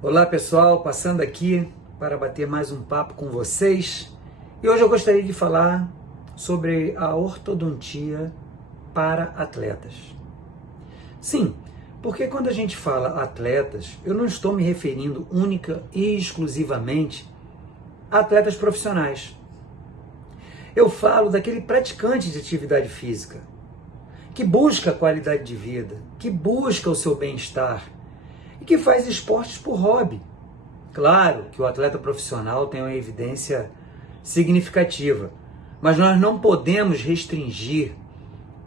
Olá pessoal, passando aqui para bater mais um papo com vocês. E hoje eu gostaria de falar sobre a ortodontia para atletas. Sim, porque quando a gente fala atletas, eu não estou me referindo única e exclusivamente a atletas profissionais. Eu falo daquele praticante de atividade física, que busca a qualidade de vida, que busca o seu bem-estar, e que faz esportes por hobby. Claro que o atleta profissional tem uma evidência significativa, mas nós não podemos restringir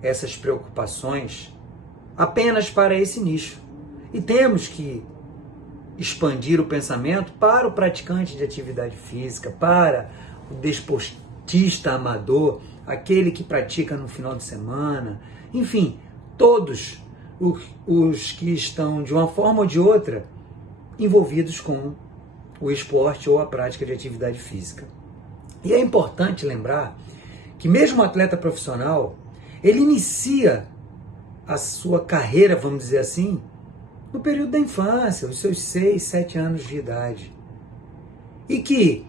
essas preocupações apenas para esse nicho. E temos que expandir o pensamento para o praticante de atividade física, para o desportista amador, aquele que pratica no final de semana, enfim, todos os que estão, de uma forma ou de outra, envolvidos com o esporte ou a prática de atividade física. E é importante lembrar que mesmo o atleta profissional, ele inicia a sua carreira, vamos dizer assim, no período da infância, os seus 6, 7 anos de idade. E que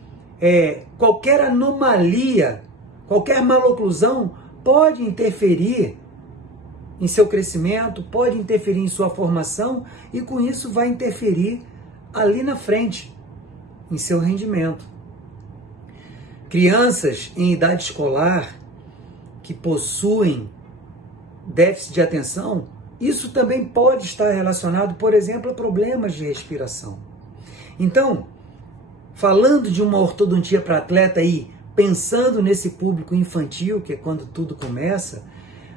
qualquer anomalia, qualquer maloclusão pode interferir em seu crescimento, pode interferir em sua formação e com isso vai interferir ali na frente, em seu rendimento. Crianças em idade escolar que possuem déficit de atenção, isso também pode estar relacionado, por exemplo, a problemas de respiração. Então, falando de uma ortodontia para atleta e pensando nesse público infantil, que é quando tudo começa,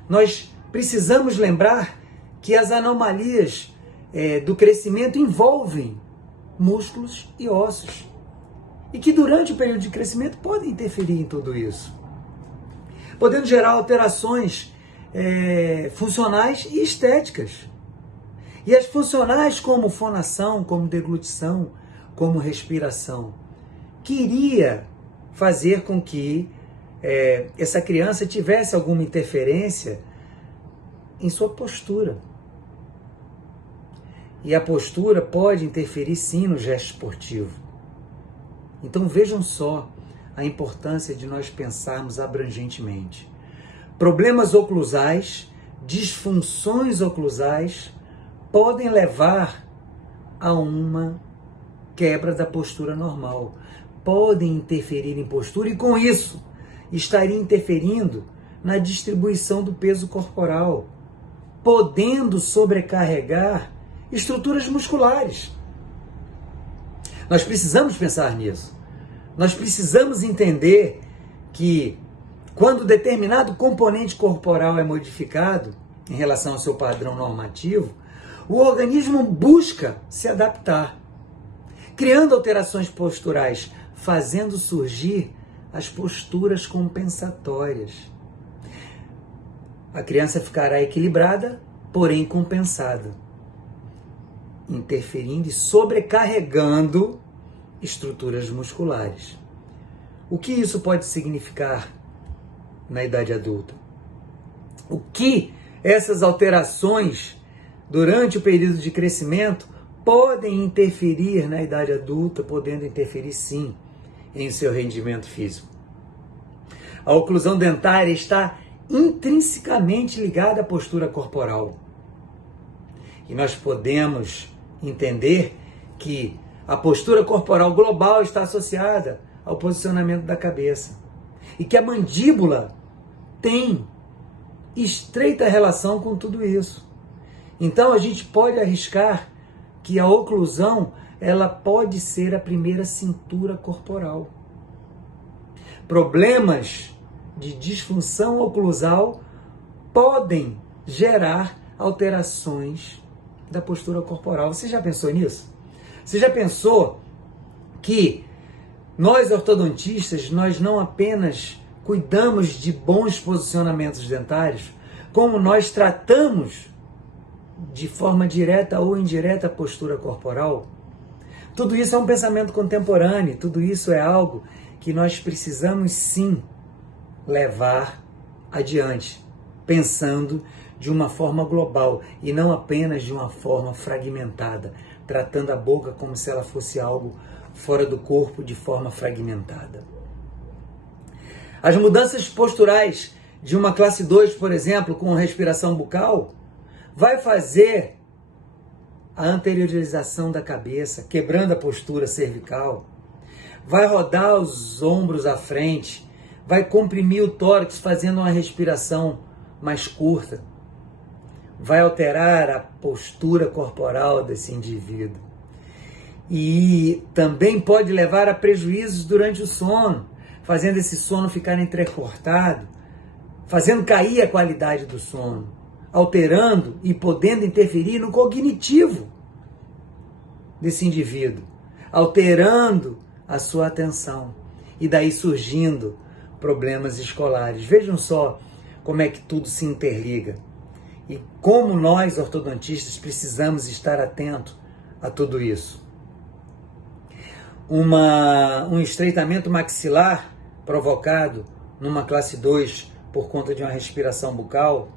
nós precisamos lembrar que as anomalias do crescimento envolvem músculos e ossos. E que durante o período de crescimento podem interferir em tudo isso. Podendo gerar alterações funcionais e estéticas. E as funcionais como fonação, como deglutição, como respiração, queria fazer com que essa criança tivesse alguma interferência em sua postura. E a postura pode interferir sim no gesto esportivo. Então vejam só a importância de nós pensarmos abrangentemente. Problemas oclusais, disfunções oclusais podem levar a uma quebra da postura normal. Podem interferir em postura e com isso estaria interferindo na distribuição do peso corporal, podendo sobrecarregar estruturas musculares. Nós precisamos pensar nisso. Nós precisamos entender que quando determinado componente corporal é modificado em relação ao seu padrão normativo, o organismo busca se adaptar, criando alterações posturais, fazendo surgir as posturas compensatórias. A criança ficará equilibrada, porém compensada, interferindo e sobrecarregando estruturas musculares. O que isso pode significar na idade adulta? O que essas alterações durante o período de crescimento podem interferir na idade adulta, podendo interferir sim em seu rendimento físico? A oclusão dentária está intrinsecamente ligada à postura corporal. E nós podemos entender que a postura corporal global está associada ao posicionamento da cabeça. E que a mandíbula tem estreita relação com tudo isso. Então a gente pode arriscar que a oclusão ela pode ser a primeira cintura corporal. Problemas de disfunção oclusal podem gerar alterações da postura corporal. Você já pensou nisso? Você já pensou que nós ortodontistas, nós não apenas cuidamos de bons posicionamentos dentários, como nós tratamos de forma direta ou indireta a postura corporal? Tudo isso é um pensamento contemporâneo, tudo isso é algo que nós precisamos sim levar adiante, pensando de uma forma global e não apenas de uma forma fragmentada, tratando a boca como se ela fosse algo fora do corpo de forma fragmentada. As mudanças posturais de uma classe 2, por exemplo, com respiração bucal, vai fazer a anteriorização da cabeça, quebrando a postura cervical, vai rodar os ombros à frente, vai comprimir o tórax, fazendo uma respiração mais curta, vai alterar a postura corporal desse indivíduo. E também pode levar a prejuízos durante o sono, fazendo esse sono ficar entrecortado, fazendo cair a qualidade do sono, alterando e podendo interferir no cognitivo desse indivíduo, alterando a sua atenção e daí surgindo problemas escolares. Vejam só como é que tudo se interliga e como nós ortodontistas precisamos estar atentos a tudo isso. Um estreitamento maxilar provocado numa classe 2 por conta de uma respiração bucal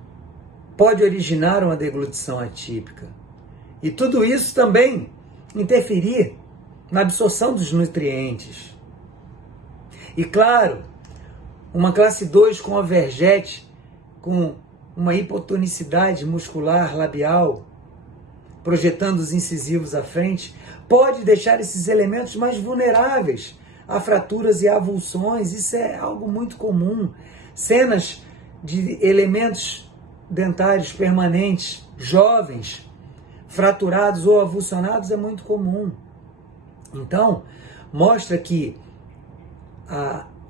pode originar uma deglutição atípica. E tudo isso também interferir na absorção dos nutrientes. E claro, uma classe 2 com overjet, com uma hipotonicidade muscular labial, projetando os incisivos à frente, pode deixar esses elementos mais vulneráveis a fraturas e avulsões. Isso é algo muito comum. Cenas de elementos dentários permanentes, jovens, fraturados ou avulsionados é muito comum. Então, mostra que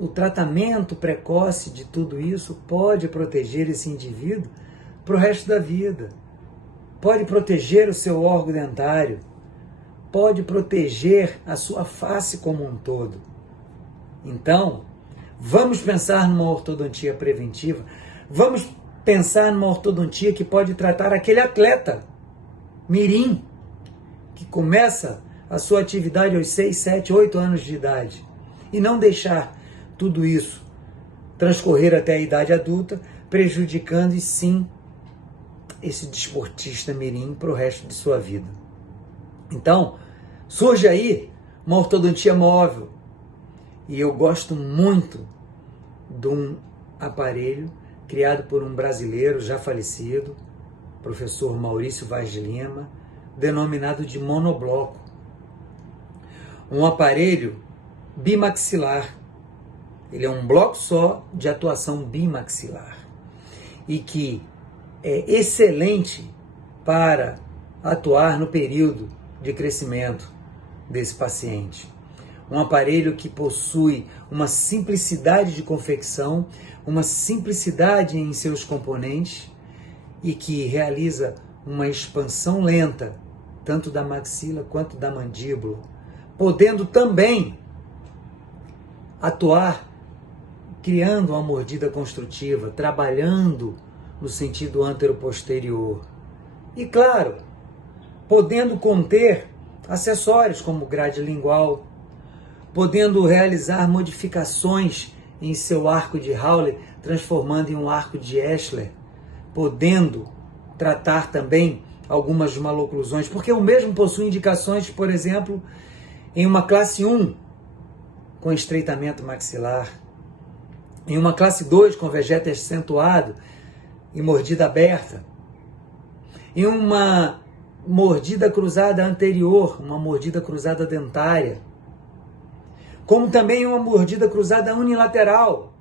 o tratamento precoce de tudo isso pode proteger esse indivíduo para o resto da vida. Pode proteger o seu órgão dentário, pode proteger a sua face como um todo. Então, vamos pensar numa ortodontia preventiva, vamos pensar numa ortodontia que pode tratar aquele atleta mirim, que começa a sua atividade aos 6, 7, 8 anos de idade, e não deixar tudo isso transcorrer até a idade adulta, prejudicando e sim esse desportista mirim para o resto de sua vida. Então, surge aí uma ortodontia móvel, e eu gosto muito de um aparelho criado por um brasileiro já falecido, professor Maurício Vaz de Lima, denominado de monobloco. Um aparelho bimaxilar. Ele é um bloco só de atuação bimaxilar e que é excelente para atuar no período de crescimento desse paciente. Um aparelho que possui uma simplicidade de confecção, uma simplicidade em seus componentes e que realiza uma expansão lenta, tanto da maxila quanto da mandíbula, podendo também atuar criando uma mordida construtiva, trabalhando no sentido antero-posterior. E claro, podendo conter acessórios como grade lingual, podendo realizar modificações em seu arco de Hawley, transformando em um arco de Eschler, podendo tratar também algumas maloclusões, porque o mesmo possui indicações, por exemplo, em uma classe 1, com estreitamento maxilar, em uma classe 2, com vegeta acentuado e mordida aberta, em uma mordida cruzada anterior, uma mordida cruzada dentária, como também uma mordida cruzada unilateral,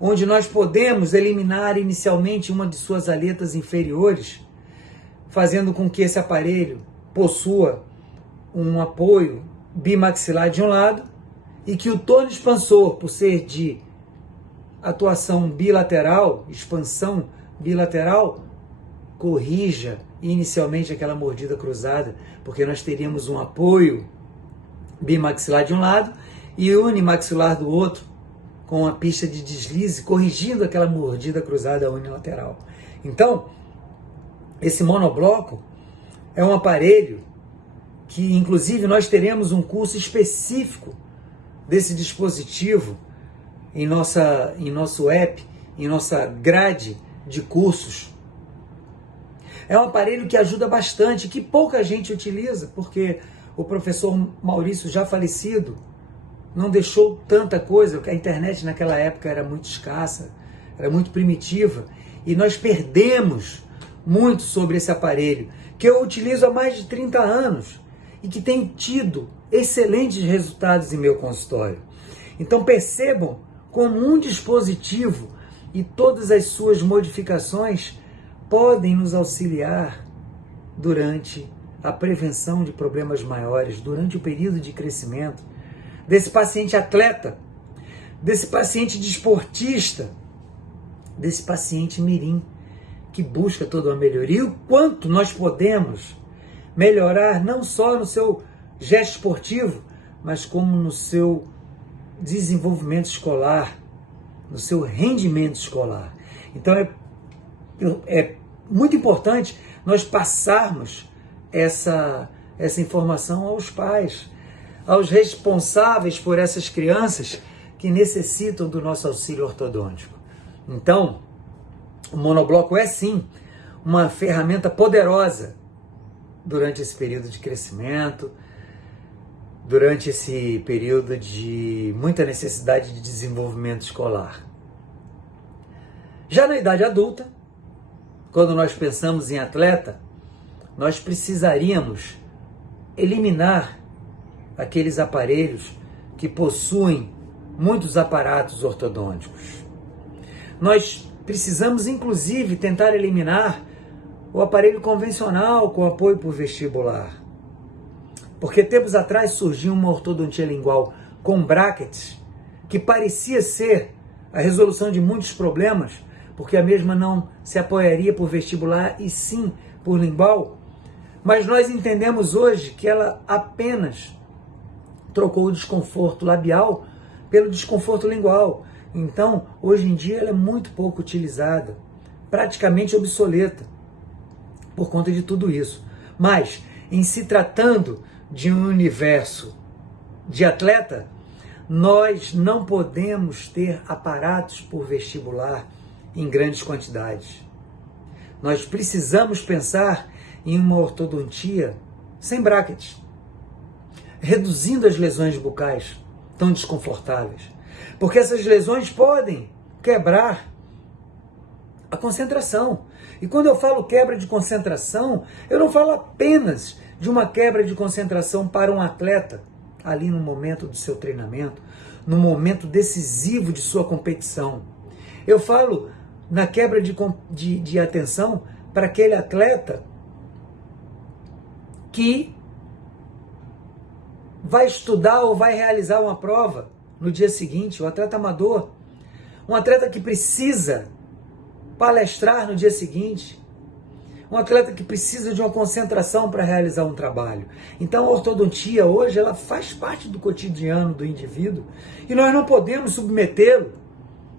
onde nós podemos eliminar inicialmente uma de suas aletas inferiores, fazendo com que esse aparelho possua um apoio bimaxilar de um lado e que o torno expansor, por ser de atuação bilateral, expansão bilateral, corrija inicialmente aquela mordida cruzada, porque nós teríamos um apoio bimaxilar de um lado e unimaxilar do outro, com a pista de deslize, corrigindo aquela mordida cruzada unilateral. Então, esse monobloco é um aparelho que, inclusive, nós teremos um curso específico desse dispositivo em nosso app, em nossa grade de cursos. É um aparelho que ajuda bastante, que pouca gente utiliza, porque o professor Maurício, já falecido, não deixou tanta coisa, porque a internet naquela época era muito escassa, era muito primitiva, e nós perdemos muito sobre esse aparelho, que eu utilizo há mais de 30 anos e que tem tido excelentes resultados em meu consultório. Então percebam como um dispositivo e todas as suas modificações podem nos auxiliar durante a prevenção de problemas maiores, durante o período de crescimento desse paciente atleta, desse paciente desportista, desse paciente mirim, que busca toda uma melhoria. E o quanto nós podemos melhorar, não só no seu gesto esportivo, mas como no seu desenvolvimento escolar, no seu rendimento escolar. Então é muito importante nós passarmos essa informação aos pais, aos responsáveis por essas crianças que necessitam do nosso auxílio ortodôntico. Então, o monobloco é sim uma ferramenta poderosa durante esse período de crescimento, durante esse período de muita necessidade de desenvolvimento escolar. Já na idade adulta, quando nós pensamos em atleta, nós precisaríamos eliminar aqueles aparelhos que possuem muitos aparatos ortodônticos. Nós precisamos, inclusive, tentar eliminar o aparelho convencional com apoio por vestibular. Porque tempos atrás surgiu uma ortodontia lingual com brackets que parecia ser a resolução de muitos problemas, porque a mesma não se apoiaria por vestibular e sim por lingual, mas nós entendemos hoje que ela apenas trocou o desconforto labial pelo desconforto lingual. Então, hoje em dia, ela é muito pouco utilizada, praticamente obsoleta, por conta de tudo isso. Mas, em se tratando de um universo de atleta, nós não podemos ter aparatos por vestibular em grandes quantidades. Nós precisamos pensar em uma ortodontia sem brackets, reduzindo as lesões bucais tão desconfortáveis, porque essas lesões podem quebrar a concentração. E quando eu falo quebra de concentração, eu não falo apenas de uma quebra de concentração para um atleta, ali no momento do seu treinamento, no momento decisivo de sua competição. Eu falo na quebra de atenção para aquele atleta que vai estudar ou vai realizar uma prova no dia seguinte, o atleta amador, um atleta que precisa palestrar no dia seguinte, um atleta que precisa de uma concentração para realizar um trabalho. Então a ortodontia hoje ela faz parte do cotidiano do indivíduo e nós não podemos submetê-lo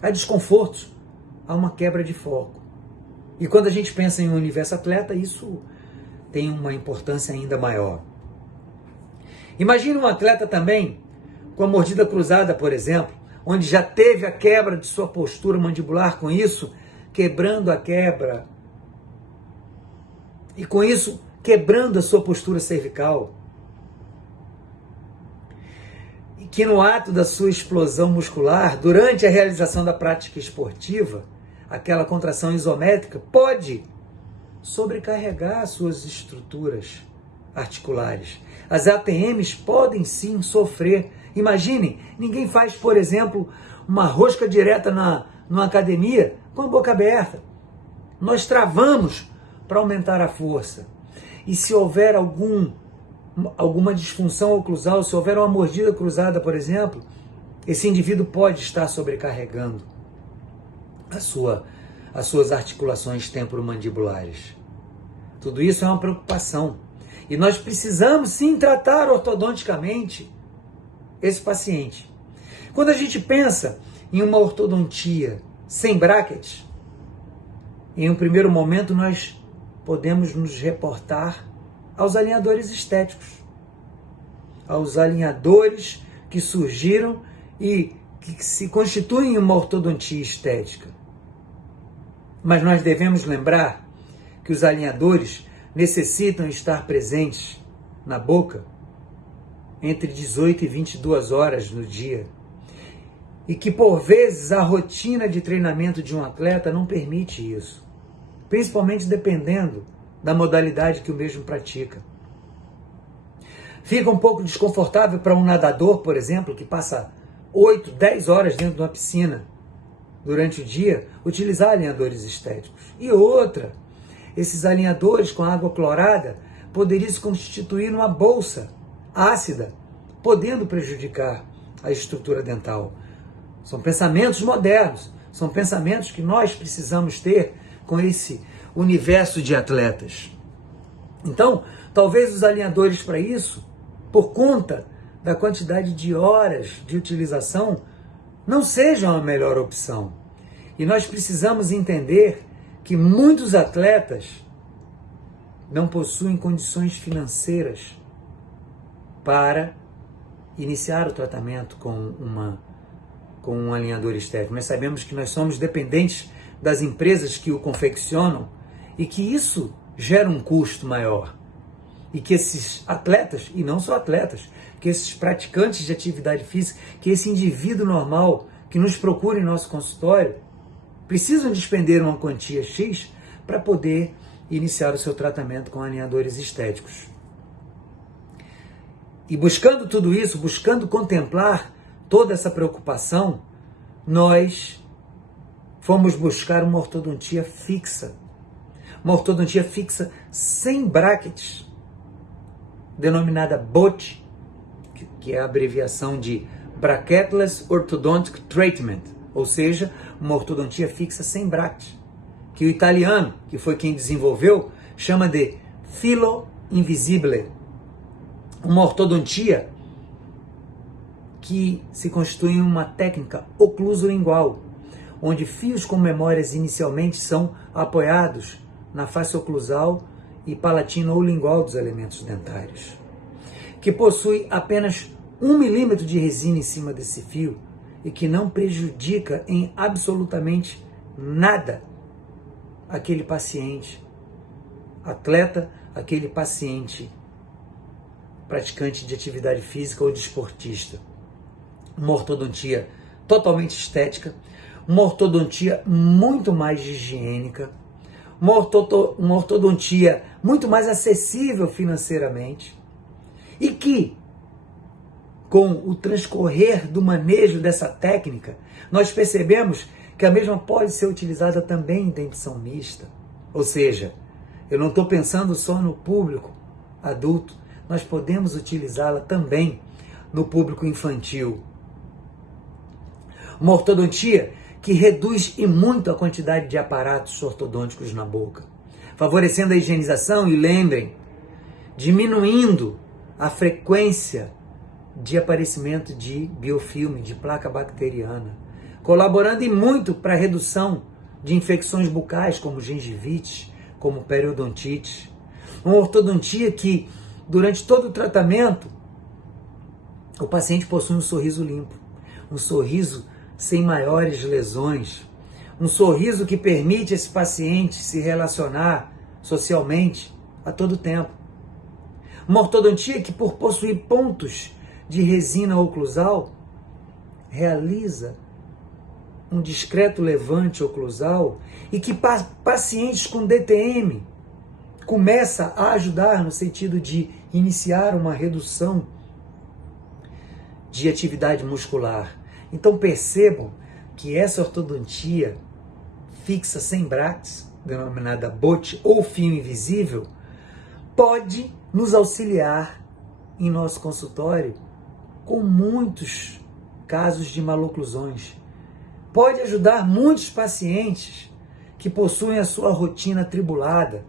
a desconfortos, a uma quebra de foco. E quando a gente pensa em um universo atleta, isso tem uma importância ainda maior. Imagine um atleta também com a mordida cruzada, por exemplo, onde já teve a quebra de sua postura mandibular, com isso quebrando a quebra e com isso quebrando a sua postura cervical. E que no ato da sua explosão muscular, durante a realização da prática esportiva, aquela contração isométrica pode sobrecarregar suas estruturas articulares. As ATMs podem sim sofrer. Imaginem, ninguém faz, por exemplo, uma rosca direta numa academia com a boca aberta. Nós travamos para aumentar a força. E se houver alguma disfunção oclusal, se houver uma mordida cruzada, por exemplo, esse indivíduo pode estar sobrecarregando as suas articulações temporomandibulares. Tudo isso é uma preocupação. E nós precisamos sim tratar ortodonticamente esse paciente. Quando a gente pensa em uma ortodontia sem brackets, em um primeiro momento nós podemos nos reportar aos alinhadores estéticos, aos alinhadores que surgiram e que se constituem uma ortodontia estética. Mas nós devemos lembrar que os alinhadores necessitam estar presentes na boca entre 18 e 22 horas no dia. E que, por vezes, a rotina de treinamento de um atleta não permite isso. Principalmente dependendo da modalidade que o mesmo pratica. Fica um pouco desconfortável para um nadador, por exemplo, que passa 8, 10 horas dentro de uma piscina durante o dia, utilizar alinhadores estéticos. E outra, esses alinhadores com água clorada poderiam se constituir numa bolsa ácida, podendo prejudicar a estrutura dental. São pensamentos modernos, são pensamentos que nós precisamos ter com esse universo de atletas. Então, talvez os alinhadores para isso, por conta da quantidade de horas de utilização, não sejam a melhor opção. E nós precisamos entender que muitos atletas não possuem condições financeiras para iniciar o tratamento com um alinhador estético. Nós sabemos que nós somos dependentes das empresas que o confeccionam e que isso gera um custo maior. E que esses atletas, e não só atletas, que esses praticantes de atividade física, que esse indivíduo normal que nos procura em nosso consultório, precisam despender uma quantia X para poder iniciar o seu tratamento com alinhadores estéticos. E buscando tudo isso, buscando contemplar toda essa preocupação, nós fomos buscar uma ortodontia fixa. Uma ortodontia fixa sem brackets, denominada BOT, que é a abreviação de Bracketless Orthodontic Treatment, ou seja, uma ortodontia fixa sem brackets, que o italiano, que foi quem desenvolveu, chama de filo invisibile. Uma ortodontia que se constitui em uma técnica oclusolingual, onde fios com memórias inicialmente são apoiados na face oclusal e palatino ou lingual dos elementos dentários, que possui apenas 1 milímetro de resina em cima desse fio e que não prejudica em absolutamente nada aquele paciente atleta, aquele paciente praticante de atividade física ou desportista. Uma ortodontia totalmente estética, uma ortodontia muito mais higiênica, uma ortodontia muito mais acessível financeiramente e que, com o transcorrer do manejo dessa técnica, nós percebemos que a mesma pode ser utilizada também em dentição mista. Ou seja, eu não estou pensando só no público adulto, nós podemos utilizá-la também no público infantil. Uma ortodontia que reduz e muito a quantidade de aparatos ortodônticos na boca, favorecendo a higienização e, lembrem, diminuindo a frequência de aparecimento de biofilme, de placa bacteriana, colaborando e muito para a redução de infecções bucais como gengivite, como periodontite. Uma ortodontia que, durante todo o tratamento, o paciente possui um sorriso limpo, um sorriso sem maiores lesões, um sorriso que permite esse paciente se relacionar socialmente a todo tempo. Uma ortodontia que, por possuir pontos de resina oclusal, realiza um discreto levante oclusal e que pacientes com DTM começa a ajudar no sentido de iniciar uma redução de atividade muscular. Então percebam que essa ortodontia fixa sem brackets, denominada BOT ou fio invisível, pode nos auxiliar em nosso consultório com muitos casos de maloclusões. Pode ajudar muitos pacientes que possuem a sua rotina atribulada,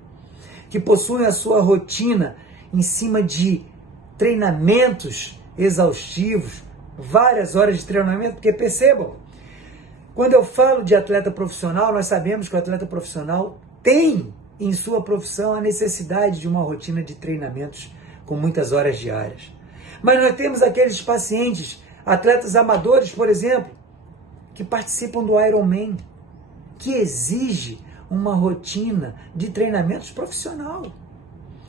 que possuem a sua rotina em cima de treinamentos exaustivos, várias horas de treinamento, porque percebam, quando eu falo de atleta profissional, nós sabemos que o atleta profissional tem em sua profissão a necessidade de uma rotina de treinamentos com muitas horas diárias. Mas nós temos aqueles pacientes, atletas amadores, por exemplo, que participam do Ironman, que exige uma rotina de treinamentos profissional,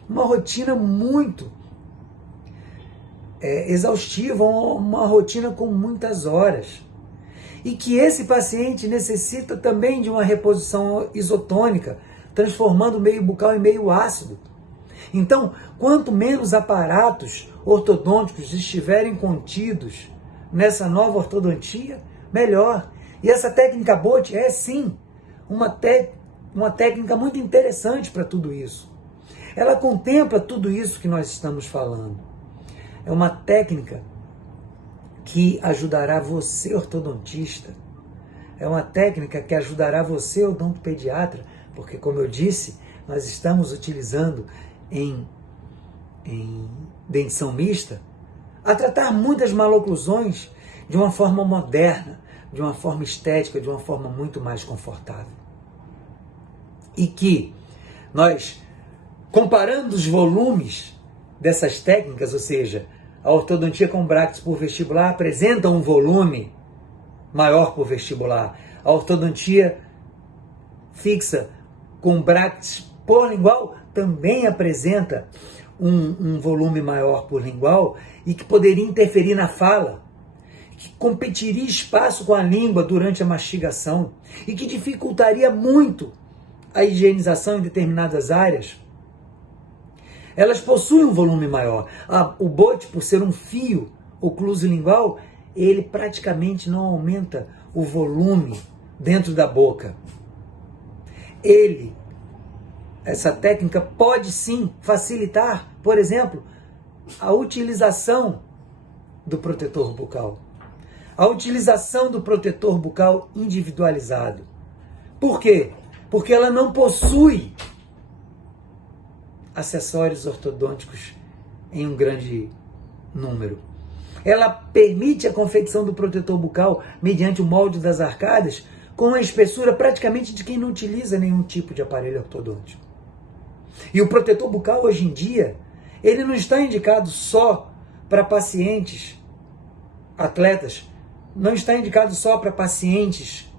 uma rotina muito exaustiva, uma rotina com muitas horas. E que esse paciente necessita também de uma reposição isotônica, transformando o meio bucal em meio ácido. Então, quanto menos aparatos ortodônticos estiverem contidos nessa nova ortodontia, melhor. E essa técnica Bote é sim uma técnica muito interessante para tudo isso. Ela contempla tudo isso que nós estamos falando. É uma técnica que ajudará você, ortodontista. É uma técnica que ajudará você, odontopediatra, porque, como eu disse, nós estamos utilizando em dentição mista a tratar muitas maloclusões de uma forma moderna, de uma forma estética, de uma forma muito mais confortável. E que nós, comparando os volumes dessas técnicas, ou seja, a ortodontia com brackets por vestibular apresenta um volume maior por vestibular. A ortodontia fixa com brackets por lingual também apresenta um volume maior por lingual e que poderia interferir na fala, que competiria espaço com a língua durante a mastigação e que dificultaria muito a higienização em determinadas áreas. Elas possuem um volume maior. O Bote, por ser um fio ocluso-lingual, ele praticamente não aumenta o volume dentro da boca. Essa técnica pode sim facilitar, por exemplo, a utilização do protetor bucal. A utilização do protetor bucal individualizado. Por quê? Porque ela não possui acessórios ortodônticos em um grande número. Ela permite a confecção do protetor bucal mediante o molde das arcadas com uma espessura praticamente de quem não utiliza nenhum tipo de aparelho ortodôntico. E o protetor bucal hoje em dia, ele não está indicado só para pacientes, atletas, não está indicado só para pacientes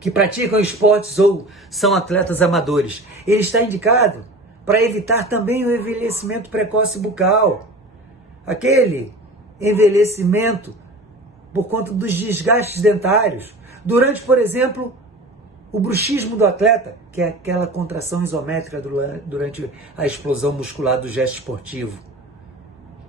que praticam esportes ou são atletas amadores. Ele está indicado para evitar também o envelhecimento precoce bucal. Aquele envelhecimento por conta dos desgastes dentários. Durante, por exemplo, o bruxismo do atleta, que é aquela contração isométrica durante a explosão muscular do gesto esportivo.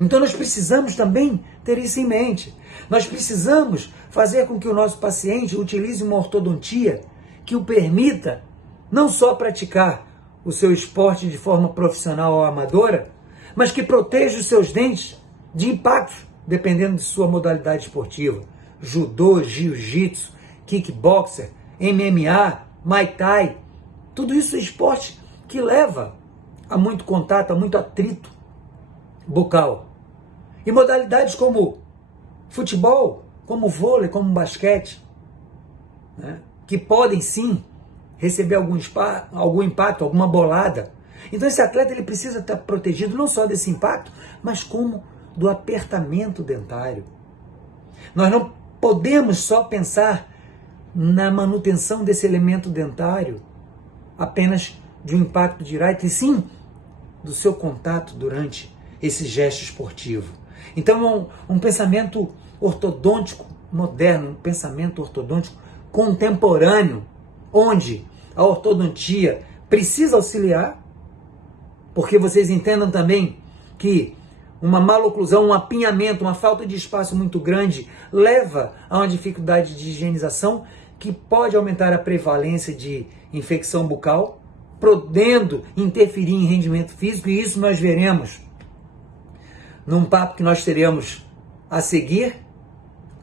Então nós precisamos também ter isso em mente. Nós precisamos fazer com que o nosso paciente utilize uma ortodontia que o permita não só praticar o seu esporte de forma profissional ou amadora, mas que proteja os seus dentes de impactos, dependendo de sua modalidade esportiva. Judô, jiu-jitsu, kickboxer, MMA, Muay Thai, tudo isso é esporte que leva a muito contato, a muito atrito bucal. E modalidades como futebol, como vôlei, como basquete, né, que podem sim receber algum impacto, alguma bolada. Então esse atleta ele precisa estar protegido não só desse impacto, mas como do apertamento dentário. Nós não podemos só pensar na manutenção desse elemento dentário apenas de um impacto direto, e sim do seu contato durante esse gesto esportivo. Então um pensamento ortodôntico moderno, um pensamento ortodôntico contemporâneo, onde a ortodontia precisa auxiliar, porque vocês entendam também que uma maloclusão, um apinhamento, uma falta de espaço muito grande leva a uma dificuldade de higienização que pode aumentar a prevalência de infecção bucal, podendo interferir em rendimento físico, e isso nós veremos num papo que nós teremos a seguir,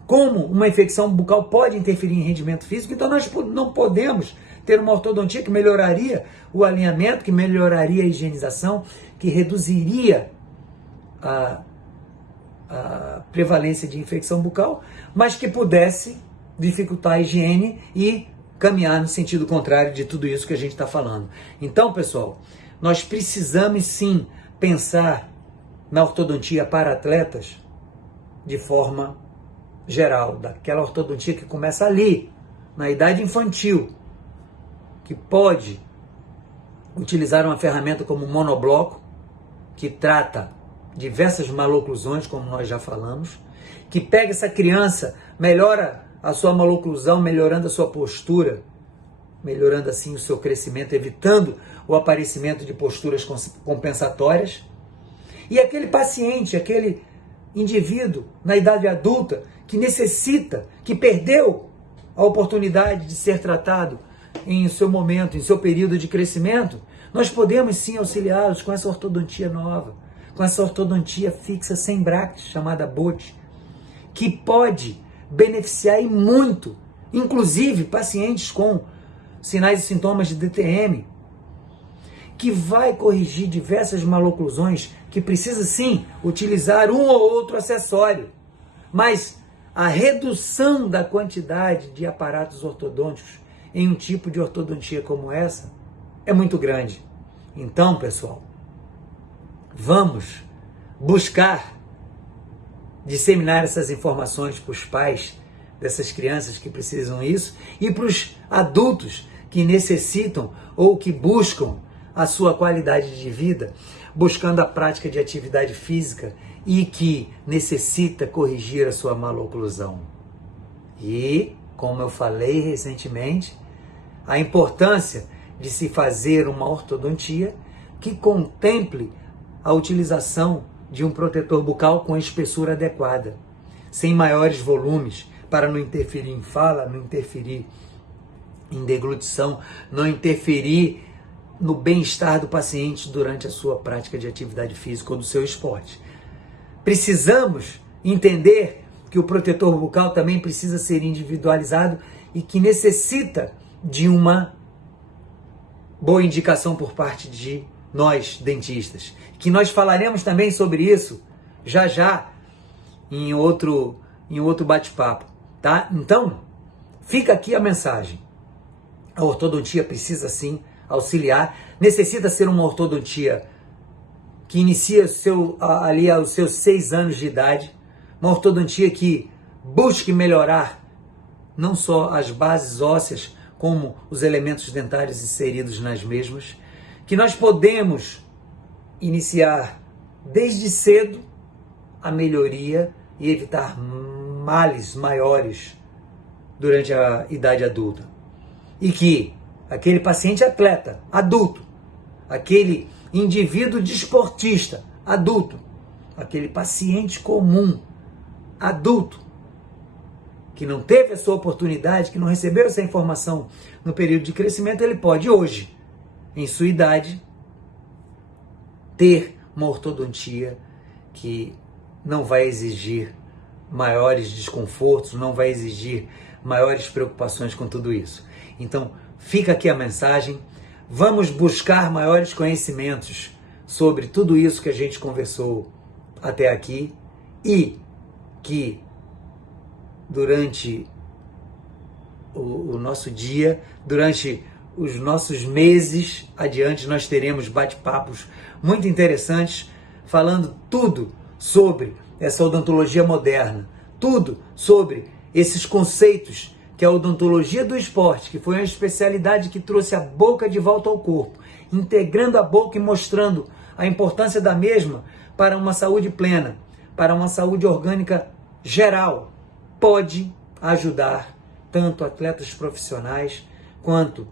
como uma infecção bucal pode interferir em rendimento físico. Então nós não podemos ter uma ortodontia que melhoraria o alinhamento, que melhoraria a higienização, que reduziria a prevalência de infecção bucal, mas que pudesse dificultar a higiene e caminhar no sentido contrário de tudo isso que a gente está falando. Então, pessoal, nós precisamos sim pensar na ortodontia para atletas de forma geral, daquela ortodontia que começa ali, na idade infantil, que pode utilizar uma ferramenta como o monobloco, que trata diversas maloclusões, como nós já falamos, que pega essa criança, melhora a sua maloclusão, melhorando a sua postura, melhorando assim o seu crescimento, evitando o aparecimento de posturas compensatórias. E aquele paciente, aquele indivíduo na idade adulta que necessita, que perdeu a oportunidade de ser tratado em seu momento, em seu período de crescimento, nós podemos sim auxiliá-los com essa ortodontia nova, com essa ortodontia fixa sem brackets, chamada BOT, que pode beneficiar e muito, inclusive pacientes com sinais e sintomas de DTM, que vai corrigir diversas maloclusões, que precisa sim utilizar um ou outro acessório, mas a redução da quantidade de aparatos ortodônticos em um tipo de ortodontia como essa é muito grande. Então, pessoal, vamos buscar disseminar essas informações para os pais dessas crianças que precisam isso e para os adultos que necessitam ou que buscam a sua qualidade de vida, buscando a prática de atividade física e que necessita corrigir a sua maloclusão. E, como eu falei recentemente, a importância de se fazer uma ortodontia que contemple a utilização de um protetor bucal com espessura adequada, sem maiores volumes, para não interferir em fala, não interferir em deglutição, não interferir no bem-estar do paciente durante a sua prática de atividade física ou do seu esporte. Precisamos entender que o protetor bucal também precisa ser individualizado e que necessita de uma boa indicação por parte de nós, dentistas. Que nós falaremos também sobre isso já já em outro bate-papo, tá? Então, fica aqui a mensagem. A ortodontia precisa sim auxiliar, necessita ser uma ortodontia que inicia ali aos seus 6 anos de idade, uma ortodontia que busque melhorar não só as bases ósseas, como os elementos dentários inseridos nas mesmas, que nós podemos iniciar desde cedo a melhoria e evitar males maiores durante a idade adulta. E que aquele paciente atleta, adulto, aquele indivíduo desportista, adulto, aquele paciente comum, adulto, que não teve a sua oportunidade, que não recebeu essa informação no período de crescimento, ele pode hoje, em sua idade, ter uma ortodontia que não vai exigir maiores desconfortos, não vai exigir maiores preocupações com tudo isso. Então, fica aqui a mensagem, vamos buscar maiores conhecimentos sobre tudo isso que a gente conversou até aqui e que durante o nosso dia, durante os nossos meses adiante, nós teremos bate-papos muito interessantes, falando tudo sobre essa odontologia moderna, tudo sobre esses conceitos que é a odontologia do esporte, que foi uma especialidade que trouxe a boca de volta ao corpo, integrando a boca e mostrando a importância da mesma para uma saúde plena, para uma saúde orgânica geral, pode ajudar tanto atletas profissionais quanto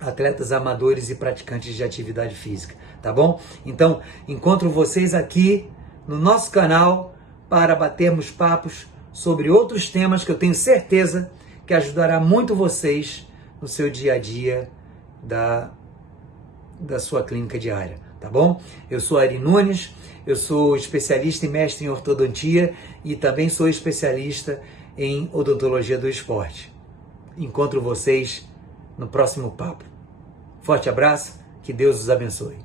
atletas amadores e praticantes de atividade física, tá bom? Então, encontro vocês aqui no nosso canal para batermos papos sobre outros temas que eu tenho certeza que ajudará muito vocês no seu dia a dia da sua clínica diária, tá bom? Eu sou Ari Nunes, eu sou especialista e mestre em ortodontia e também sou especialista em odontologia do esporte. Encontro vocês no próximo papo. Forte abraço, que Deus os abençoe.